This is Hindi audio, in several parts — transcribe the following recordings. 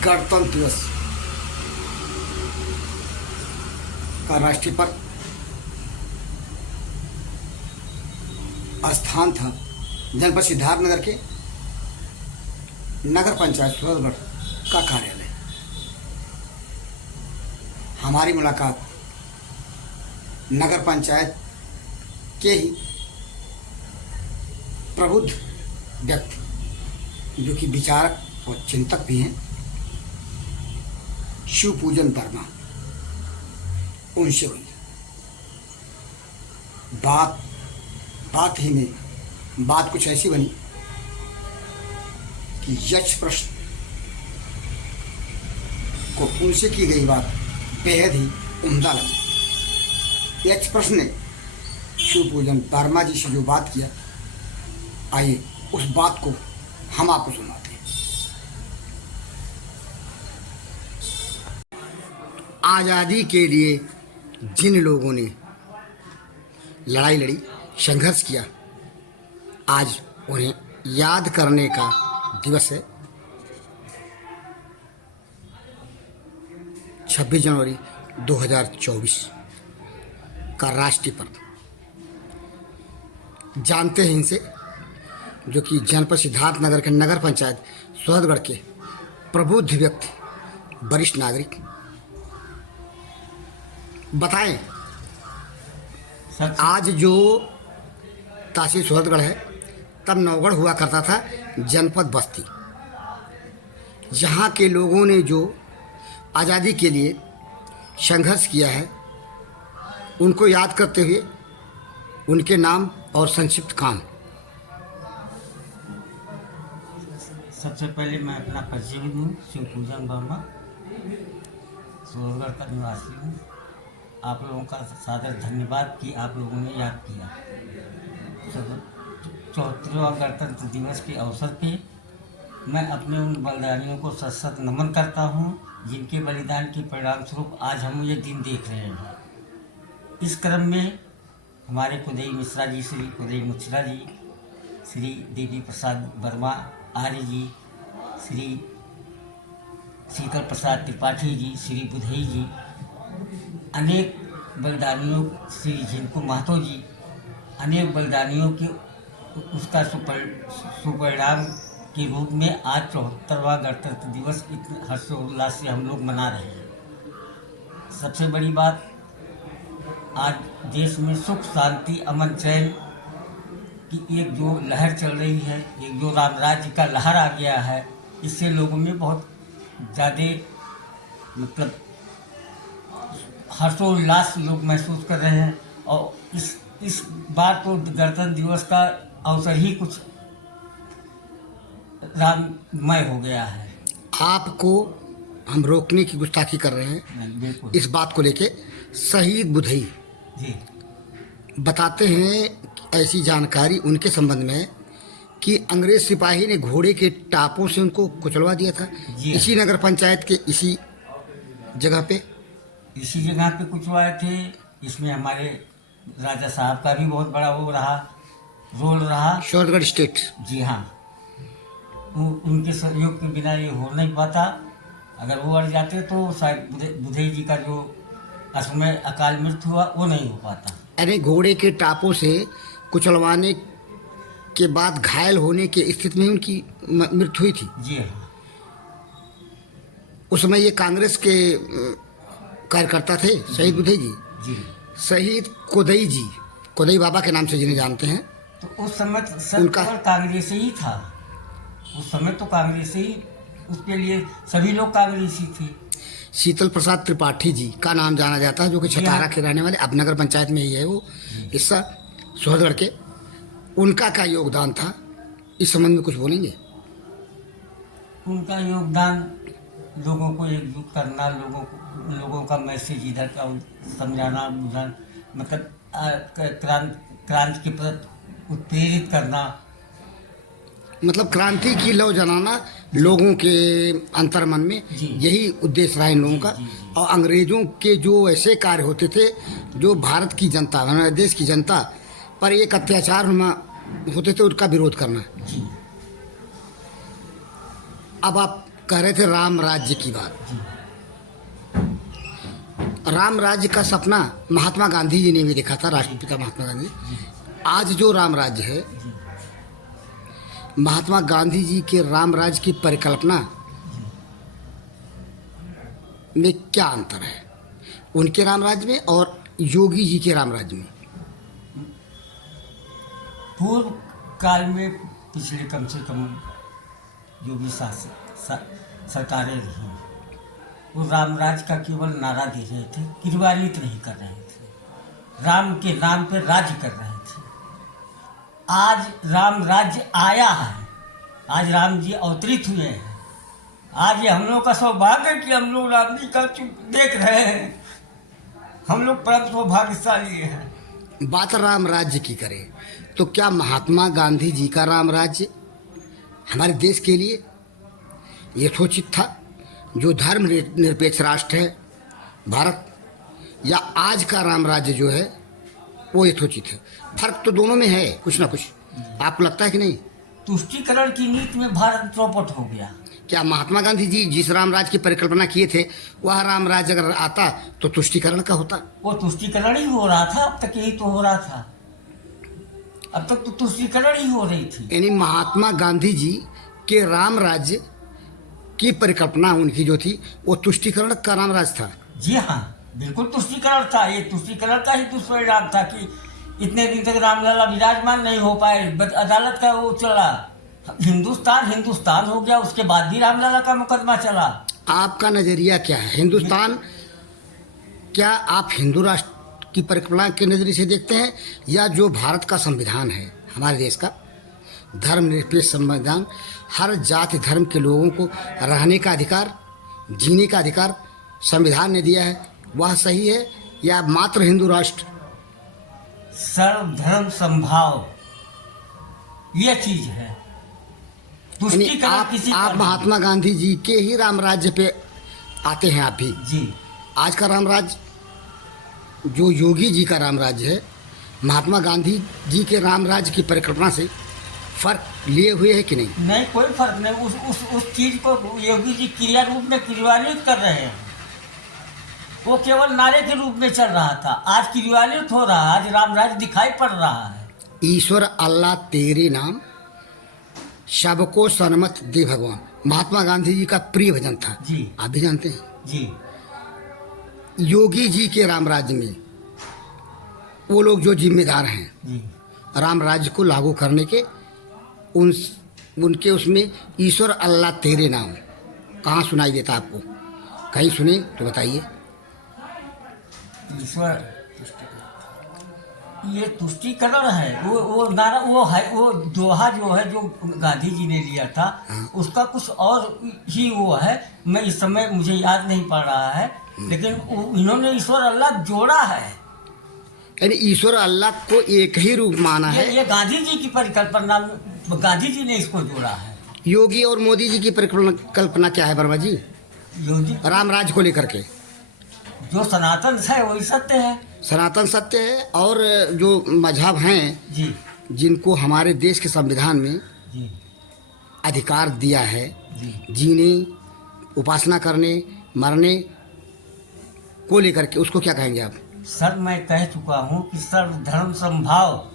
गणतंत्र दिवस का राष्ट्रीय पर्व स्थान था जनपद सिद्धार्थनगर के नगर पंचायत सूरतगढ़ का कार्यालय। हमारी मुलाकात नगर पंचायत के ही प्रबुद्ध व्यक्ति जो कि विचारक और चिंतक भी हैं, शिवपूजन वर्मा, उनसे हुई बात ही में बात कुछ ऐसी बनी कि यक्ष प्रश्न को उनसे की गई बात बेहद ही उम्दा लगी। यक्ष प्रश्न ने शिवपूजन वर्मा जी से जो बात किया, आइए उस बात को हम आपको सुनाते हैं। आज़ादी के लिए जिन लोगों ने लड़ाई लड़ी, संघर्ष किया, आज उन्हें याद करने का दिवस है। 26 जनवरी 2024 का राष्ट्रीय पर्व। जानते हैं इनसे, जो कि जनपद सिद्धार्थनगर के नगर पंचायत सूरतगढ़ के प्रबुद्ध व्यक्ति, वरिष्ठ नागरिक। बताएं, आज जो तहसील सूरतगढ़ है, तब नौगढ़ हुआ करता था जनपद बस्ती। यहाँ के लोगों ने जो आज़ादी के लिए संघर्ष किया है, उनको याद करते हुए उनके नाम और संक्षिप्त काम। सबसे पहले मैं अपना परिचय दूँ। शिवपूजन वर्मा, सूरतगढ़ का निवासी हूँ। आप लोगों का सादर धन्यवाद कि आप लोगों ने याद किया। 74वां गणतंत्र दिवस के अवसर पे मैं अपने उन बलिदानियों को सत सत नमन करता हूँ, जिनके बलिदान के परिणाम स्वरूप आज हम ये दिन देख रहे हैं। इस क्रम में हमारे कुदेई मिश्रा जी, श्री कुदेई मिश्रा जी, श्री देवी प्रसाद वर्मा आर्य जी, श्री शीतल प्रसाद त्रिपाठी जी, श्री बुधई जी, अनेक बलिदानियों, श्री झिनको महतो जी, अनेक बलिदानियों के उसका सुपरिणाम के रूप में आज 74वां गणतंत्र दिवस इतने हर्षोल्लास से हम लोग मना रहे हैं। सबसे बड़ी बात, आज देश में सुख, शांति, अमन, चैन की एक जो लहर चल रही है, एक जो राम राज्य का लहर आ गया है, इससे लोगों में बहुत ज़्यादा मतलब हर्षोल्लास लोग महसूस कर रहे हैं। और इस बार तो गणतंत्र दिवस का अवसर ही कुछ राममय हो गया है। आपको हम रोकने की गुस्ताखी कर रहे हैं इस बात को लेके। शहीद बुधई जी बताते हैं ऐसी जानकारी उनके संबंध में कि अंग्रेज सिपाही ने घोड़े के टापों से उनको कुचलवा दिया था, इसी नगर पंचायत के इसी जगह पे कुचलवाए थे। इसमें हमारे राजा साहब का भी बहुत बड़ा वो रहा, रोल रहा। सूरतगढ़ स्टेट, जी हाँ, उनके सहयोग के बिना ये हो नहीं पाता। अगर वो अड़ जाते तो शायद बुधई जी का जो असमय अकाल मृत्यु हुआ वो नहीं हो पाता। अरे घोड़े के टापों से कुचलवाने के बाद घायल होने की स्थिति में उनकी मृत्यु हुई थी। जी हाँ, उस समय ये कांग्रेस के कार्यकर्ता थे, शहीद बुधई जी। जी शहीद कुदई जी, कुदई बाबा के नाम से जिन्हें जानते हैं, तो उस समय उनका कांग्रेस ही था। उस समय तो कांग्रेस ही, उसके लिए सभी लोग कांग्रेसी थे। शीतल प्रसाद त्रिपाठी जी का नाम जाना जाता है, जो कि छतारा के रहने वाले, अब नगर पंचायत में ही है वो हिस्सा सूरतगढ़ के। उनका क्या योगदान था, इस संबंध में कुछ बोलेंगे? उनका योगदान लोगों को एकजुट करना, लोगों का मैसेज इधर का समझाना, मतलब क्रांति के प्रति उत्प्रेरित करना, मतलब क्रांति की लौ जलाना लोगों के अंतर्मन में, यही उद्देश्य रहा इन लोगों का। और अंग्रेजों के जो ऐसे कार्य होते थे, जो भारत की जनता, हमारे देश की जनता पर एक अत्याचार होते थे, उसका विरोध करना। अब आप कह रहे थे राम राज्य की बात। राम राज्य का सपना महात्मा गांधी जी ने भी देखा था, राष्ट्रपिता महात्मा गांधी। आज जो राम राज्य है, महात्मा गांधी जी के राम राज्य की परिकल्पना में क्या अंतर है, उनके राम राज्य में और योगी जी के राम राज्य में? पूर्व काल में पिछले कम से कम जो भी सरकारें रही, वो रामराज का केवल नारा दे रहे थे, क्रियान्वित नहीं कर रहे थे। राम के नाम पे राज्य कर रहे थे। आज राम राज्य आया है, आज राम जी अवतरित हुए हैं। आज ये हम लोग का सौभाग्य है कि हम लोग राम जी का देख रहे हैं। हम लोग परम सौभाग्यशाली हैं। बात राम राज्य की करें तो क्या महात्मा गांधी जी का राम राज्य हमारे देश के लिए यथोचित था, जो धर्म निरपेक्ष राष्ट्र है भारत, या आज का राम राज्य जो है वो यथोचित है? फर्क तो दोनों में है कुछ ना कुछ, आपको लगता है कि नहीं? तुष्टीकरण की नीति में भारत चौपट हो गया। क्या महात्मा गांधी जी जिस राम राज्य की परिकल्पना किए थे वह राम राज्य अगर आता तो तुष्टीकरण का होता? वो तुष्टीकरण ही हो रहा था, अब तक यही तो हो रहा था। अब तक तो तुष्टीकरण ही हो रही थी। यानी महात्मा गांधी जी के राम राज्य की परिकल्पना उनकी जो थी वो तुष्टीकरण का राम राज्य था। जी हाँ, बिल्कुल तुष्टीकरण था। ये तुष्टीकरण का ही दुष्परिणाम था कि इतने दिन तक रामलला विराजमान नहीं हो पाए, अदालत का वो चला, हिंदुस्तान हो गया, उसके बाद भी रामलला का मुकदमा चला। आपका नजरिया क्या है? हिंदुस्तान, क्या आप हिंदू राष्ट्र की परिकल्पना के नजरिए से देखते हैं, या जो भारत का संविधान है हमारे देश का धर्मनिरपेक्ष संविधान, हर जाति धर्म के लोगों को रहने का अधिकार, जीने का अधिकार संविधान ने दिया है, वह सही है, या मात्र हिंदू राष्ट्र? सर्वधर्म संभाव ये चीज है। आप महात्मा गांधी जी के ही राम राज्य पे आते हैं आप भी जी। आज का राम राज्य जो योगी जी का राम राज्य है, महात्मा गांधी जी के राम राज्य की परिकल्पना से फर्क लिए हुए है कि नहीं? नहीं, कोई फर्क नहीं। उस चीज को योगी जी क्रिया रूप में क्रियान्वित कर रहे हैं। वो केवल नारे के रूप में चल रहा था, आज क्रियान्वित हो रहा है, आज राम राज्य दिखाई पड़ रहा है। ईश्वर अल्लाह तेरे नाम सबको सन्मत दे भगवान, महात्मा गांधी जी का प्रिय भजन था जी। आप भी जानते हैं जी। योगी जी के राम राज्य में वो लोग जो जिम्मेदार हैं जी। राम राज्य को लागू करने के, उनके उसमें ईश्वर अल्लाह तेरे नाम कहाँ सुनाई देता आपको? कहीं सुने तो बताइए। ईश्वर ये तुष्टीकरण है। वो नारा वो है, वो दोहा जो है जो गांधी जी ने लिया था, उसका कुछ और ही वो है। मैं इस समय मुझे याद नहीं पड़ रहा है, लेकिन इन्होंने ईश्वर अल्लाह जोड़ा है। यानी ईश्वर अल्लाह को एक ही रूप माना है। ये गांधी जी की परिकल्पना, गांधी जी ने इसको जोड़ा है। योगी और मोदी जी की परिकल्पना क्या है वर्मा जी योगी राम राज्य को लेकर के? जो सनातन है वही सत्य है। सनातन सत्य है, और जो मजहब हैं जी, जिनको हमारे देश के संविधान में जी, अधिकार दिया है जी, जीने, उपासना करने, मरने को लेकर के, उसको क्या कहेंगे आप? सर मैं कह चुका हूँ कि सर्वधर्म संभाव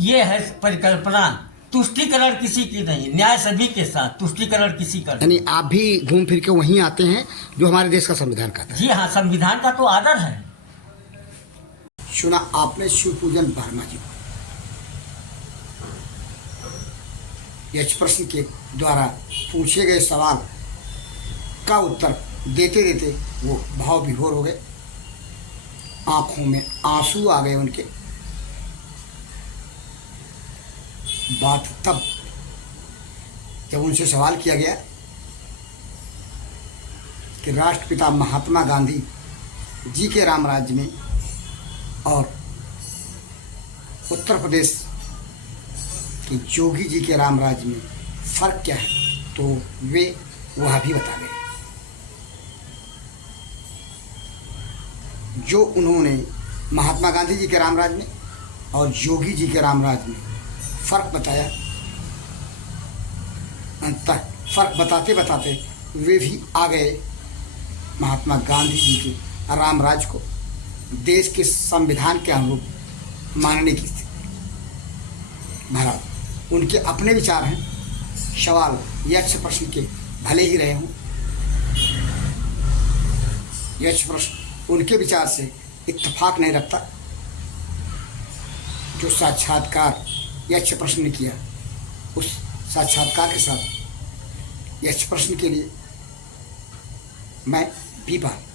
ये है परिकल्पना। तुष्टीकरण किसी की नहीं, न्याय सभी के साथ, तुष्टीकरण किसी का नहीं। यानी आप भी घूम फिर के वहीं आते हैं जो हमारे देश का संविधान कहता है। जी हाँ, संविधान का तो आदर है। सुना आपने शिव पूजन वर्मा जी को, यह प्रश्न के द्वारा पूछे गए सवाल का उत्तर देते देते वो भाव विभोर हो गए, आंखों में आंसू आ गए उनके। बात तब जब उनसे सवाल किया गया कि राष्ट्रपिता महात्मा गांधी जी के राम राज्य में और उत्तर प्रदेश के योगी जी के राम राज्य में फ़र्क क्या है, तो वे वह भी बता गए। जो उन्होंने महात्मा गांधी जी के राम राज्य में और योगी जी के राम राज्य में फ़र्क बताया, अंततः फर्क बताते बताते वे भी आ गए महात्मा गांधी जी के राम राज को देश के संविधान के अनुरूप मानने की स्थिति। महाराज उनके अपने विचार हैं, सवाल यक्ष प्रश्न के भले ही रहे हों, यक्ष प्रश्न उनके विचार से इत्तेफाक नहीं रखता। जो साक्षात्कार यक्ष प्रश्न ने किया, उस साक्षात्कार के साथ यक्ष प्रश्न के लिए मैं विवश